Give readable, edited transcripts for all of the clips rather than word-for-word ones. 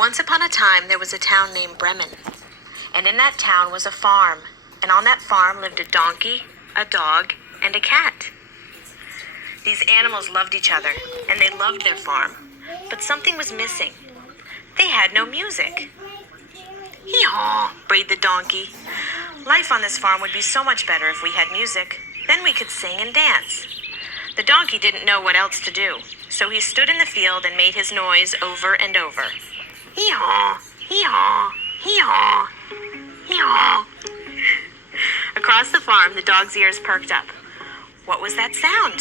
Once upon a time, there was a town named Bremen. And in that town was a farm. And on that farm lived a donkey, a dog, and a cat. These animals loved each other, and they loved their farm. But something was missing. They had no music. Hee-haw, brayed the donkey. Life on this farm would be so much better if we had music. Then we could sing and dance. The donkey didn't know what else to do, so he stood in the field and made his noise over and over. Hee-haw, hee-haw, hee-haw, hee-haw. Across the farm, the dog's ears perked up. What was that sound?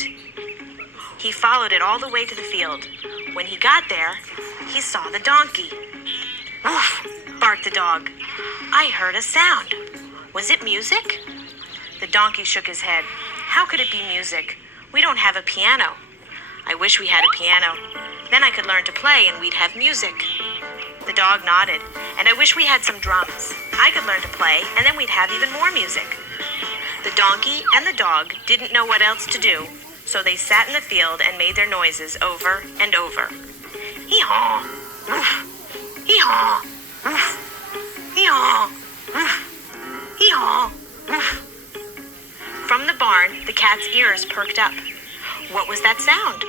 He followed it all the way to the field. When he got there, he saw the donkey. Woof, barked the dog. I heard a sound. Was it music? The donkey shook his head. How could it be music? We don't have a piano. I wish we had a piano. Then I could learn to play and we'd have music. The dog nodded. And I wish we had some drums. I could learn to play and then we'd have even more music. The donkey and the dog didn't know what else to do, so they sat in the field and made their noises over and over. Hee-haw, woof, hee-haw, woof, hee-haw, woof, hee-haw, woof. From the barn, the cat's ears perked up. What was that sound?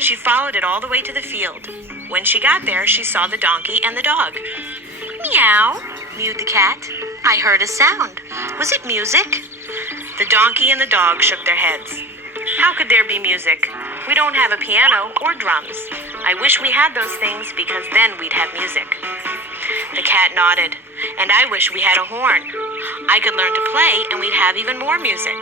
She followed it all the way to the field. When she got there, she saw the donkey and the dog. Meow, mewed the cat. I heard a sound. Was it music? The donkey and the dog shook their heads. How could there be music? We don't have a piano or drums. I wish we had those things because then we'd have music. The cat nodded. And I wish we had a horn. I could learn to play and we'd have even more music.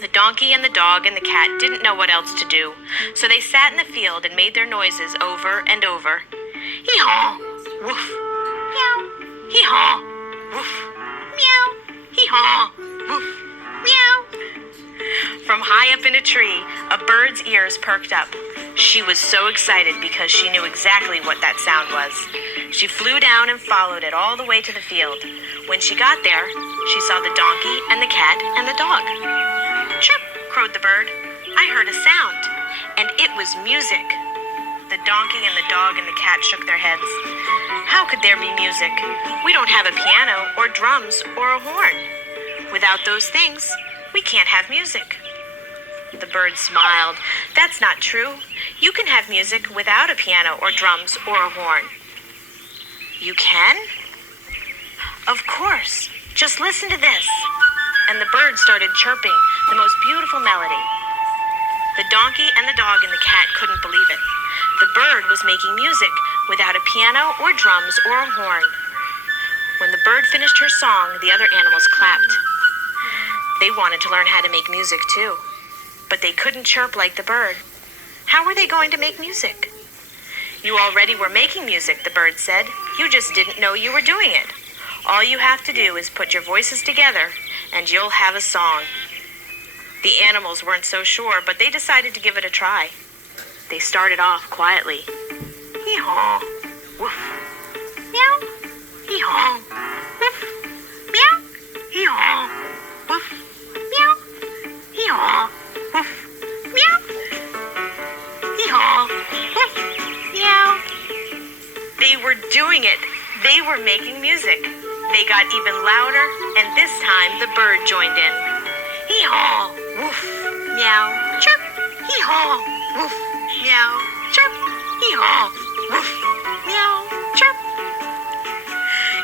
The donkey and the dog and the cat didn't know what else to do, so they sat in the field and made their noises over and over. Hee-haw, woof, meow, hee-haw, woof, meow, hee-haw, woof, meow. From high up in a tree, a bird's ears perked up. She was so excited because she knew exactly what that sound was. She flew down and followed it all the way to the field. When she got there, she saw the donkey and the cat and the dog. Chirp, crowed the bird. I heard a sound, and it was music. The donkey and the dog and the cat shook their heads. How could there be music? We don't have a piano or drums or a horn. Without those things, we can't have music. The bird smiled. That's not true. You can have music without a piano or drums or a horn. You can? Of course. Just listen to this. And the bird started chirping the most beautiful melody. The donkey and the dog and the cat couldn't believe it. The bird was making music without a piano or drums or a horn. When the bird finished her song, the other animals clapped. They wanted to learn how to make music too, but they couldn't chirp like the bird. How were they going to make music? You already were making music, the bird said. You just didn't know you were doing it. All you have to do is put your voices together, and you'll have a song. The animals weren't so sure, but they decided to give it a try. They started off quietly. Hee-haw, woof, meow, hee-haw, woof, meow, hee-haw, woof, meow, hee-haw, woof, meow, hee-haw, woof, meow. They were doing it. They were making music. They got even louder, and this time the bird joined in. Hee-haw, woof, meow, chirp, hee-haw, woof, meow, chirp, hee-haw, woof, meow, chirp.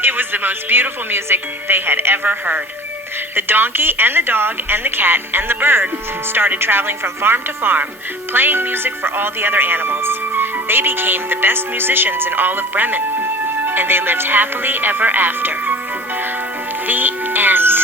It was the most beautiful music they had ever heard. The donkey and the dog and the cat and the bird started traveling from farm to farm, playing music for all the other animals. They became the best musicians in all of Bremen, and they lived happily ever after. The end.